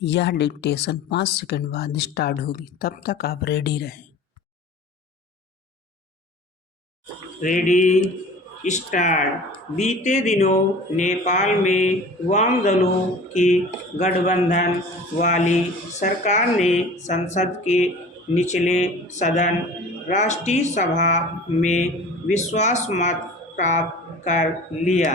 यह dictation 5 second बाद start होगी, तब तक आप रेडी रहें। Ready start. बीते दिनों नेपाल में वाम दलों की गठबंधन वाली सरकार ने संसद के निचले सदन राष्ट्रीय सभा में विश्वास मत प्राप्त कर लिया।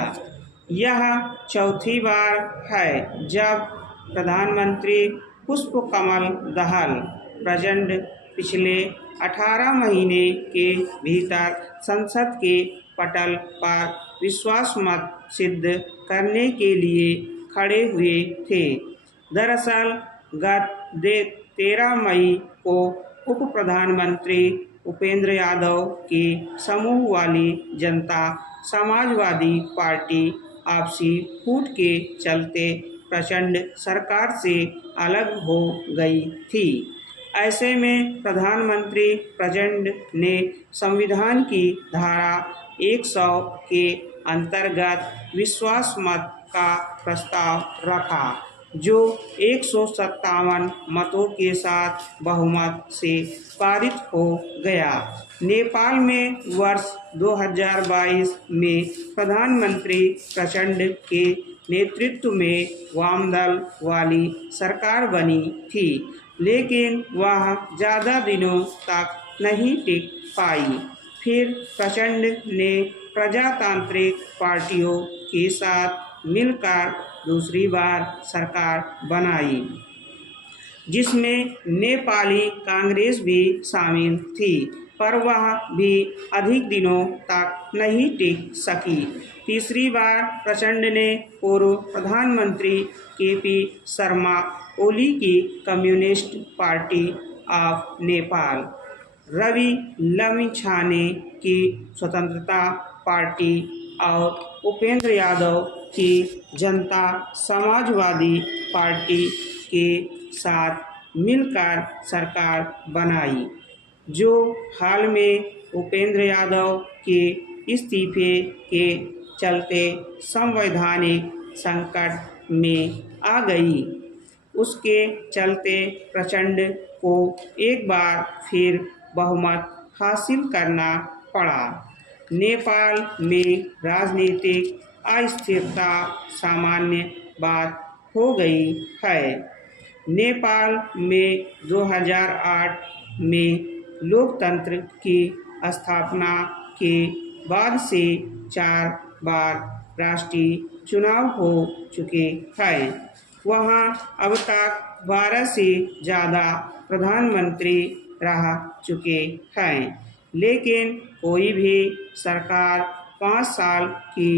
यह चौथी बार है जब प्रधानमंत्री पुष्पकमल दहल प्रचंड पिछले 18 महीने के भीतर संसद के पटल पर विश्वास मत सिद्ध करने के लिए खड़े हुए थे। दरअसल गत 13 मई को उप प्रधानमंत्री उपेंद्र यादव की समूह वाली जनता समाजवादी पार्टी आपसी फूट के चलते प्रचंड सरकार से अलग हो गई थी। ऐसे में प्रधानमंत्री प्रचंड ने संविधान की धारा 100 के अंतर्गत विश्वास मत का प्रस्ताव रखा, जो 157 मतों के साथ बहुमत से पारित हो गया। नेपाल में वर्ष 2022 में प्रधानमंत्री प्रचंड के नेतृत्व में वामदल वाली सरकार बनी थी, लेकिन वह ज़्यादा दिनों तक नहीं टिक पाई। फिर प्रचंड ने प्रजातांत्रिक पार्टियों के साथ मिलकर दूसरी बार सरकार बनाई, जिसमें नेपाली कांग्रेस भी शामिल थी, पर वह भी अधिक दिनों तक नहीं टिक सकी। तीसरी बार प्रचंड ने पूर्व प्रधानमंत्री केपी शर्मा ओली की Communist Party of Nepal, Ravi Lamichhane की स्वतंत्रता पार्टी और उपेंद्र यादव की जनता समाजवादी पार्टी के साथ मिलकर सरकार बनाई, जो हाल में उपेंद्र यादव के इस्तीफे के चलते संवैधानिक संकट में आ गई। उसके चलते प्रचंड को एक बार फिर बहुमत हासिल करना पड़ा। नेपाल में राजनीतिक अस्थिरता सामान्य बात हो गई है। नेपाल में 2008 में लोकतंत्र की स्थापना के बाद से 4 बार राष्ट्रीय चुनाव हो चुके हैं। वहाँ अब तक 12 से ज़्यादा प्रधानमंत्री रह चुके हैं, लेकिन कोई भी सरकार 5 साल की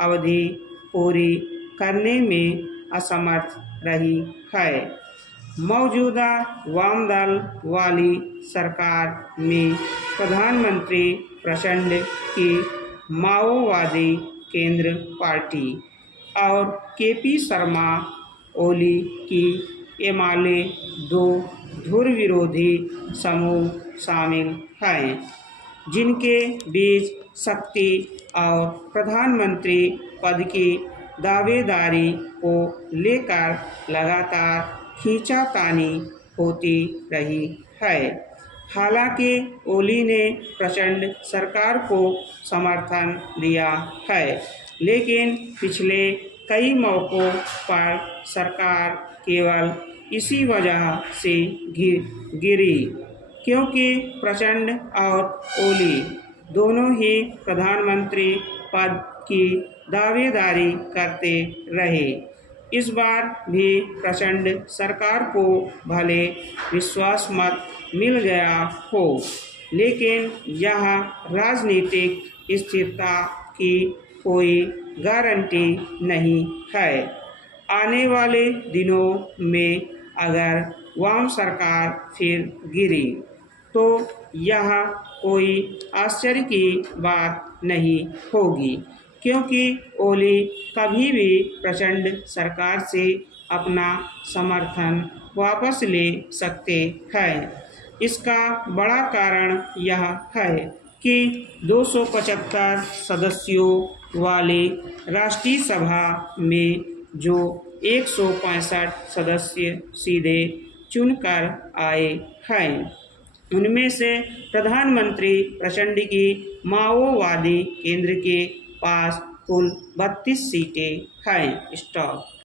अवधि पूरी करने में असमर्थ रही है। मौजूदा वामदल वाली सरकार में प्रधानमंत्री प्रचंड की माओवादी केंद्र पार्टी और केपी शर्मा ओली की एमाले 2 धुर विरोधी समूह शामिल हैं, जिनके बीच शक्ति और प्रधानमंत्री पद की दावेदारी को लेकर लगातार खींचातानी होती रही है। हालांकि ओली ने प्रचंड सरकार को समर्थन दिया है, लेकिन पिछले कई मौकों पर सरकार केवल इसी वजह से गिरी क्योंकि प्रचंड और ओली दोनों ही प्रधानमंत्री पद की दावेदारी करते रहे। इस बार भी प्रचंड सरकार को भले विश्वास मत मिल गया हो, लेकिन यह राजनीतिक स्थिरता की कोई गारंटी नहीं है। आने वाले दिनों में अगर वाम सरकार फिर गिरी तो यह कोई आश्चर्य की बात नहीं होगी, क्योंकि ओली कभी भी प्रचंड सरकार से अपना समर्थन वापस ले सकते हैं। इसका बड़ा कारण यह है कि 275 सदस्यों वाले राष्ट्रीय सभा में जो 165 सदस्य सीधे चुनकर आए हैं। उनमें से प्रधानमंत्री प्रचंड की माओवादी केंद्र के पास कुल 32 सीटें हैं। स्टॉप।